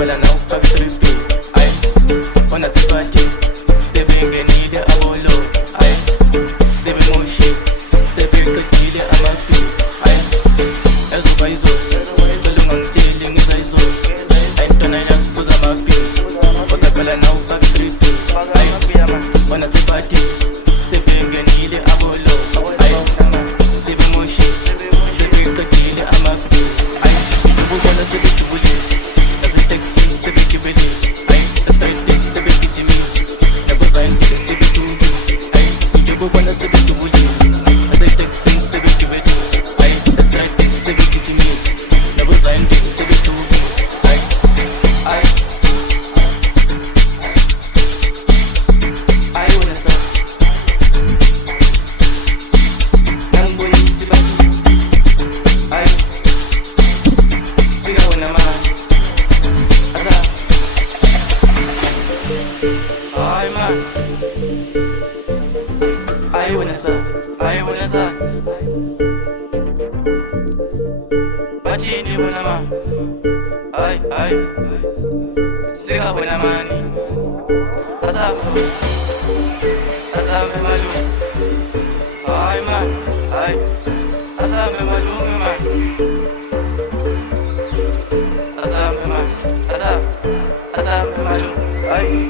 kwela na ufake 3P. Ay, ona sipati sebengenile abolo. Ay, sebemoshi sebekajile amafi. Ay, ezobayizo belunga ngiteli ngizayizo. Ay, ntwana yakubuza amafi osa kwela na ufake 3P. Ay, ona sipati sebengenile abolo. Ay, sebemoshi sebekajile amafi. Ay, ubona sebejubule nazo taxi sebejibele. Ay, straight text sebejimi nakozayini sebetubi. Ay, ubona sebejubule nazo taxi sebejibele. Ay, straight text sebejimi nakozayini sebetubi. Ay, ay, ay wena sa nangoyi sibati. Ay, fika wena man asa. Ay man, ay wena sa, ay wena sa. Batini wena man. Ay, ay, sika wena mani asa. Asa me malu. Ay man, ay, asa me malu me man. Asa me man, asa me malu. Ay.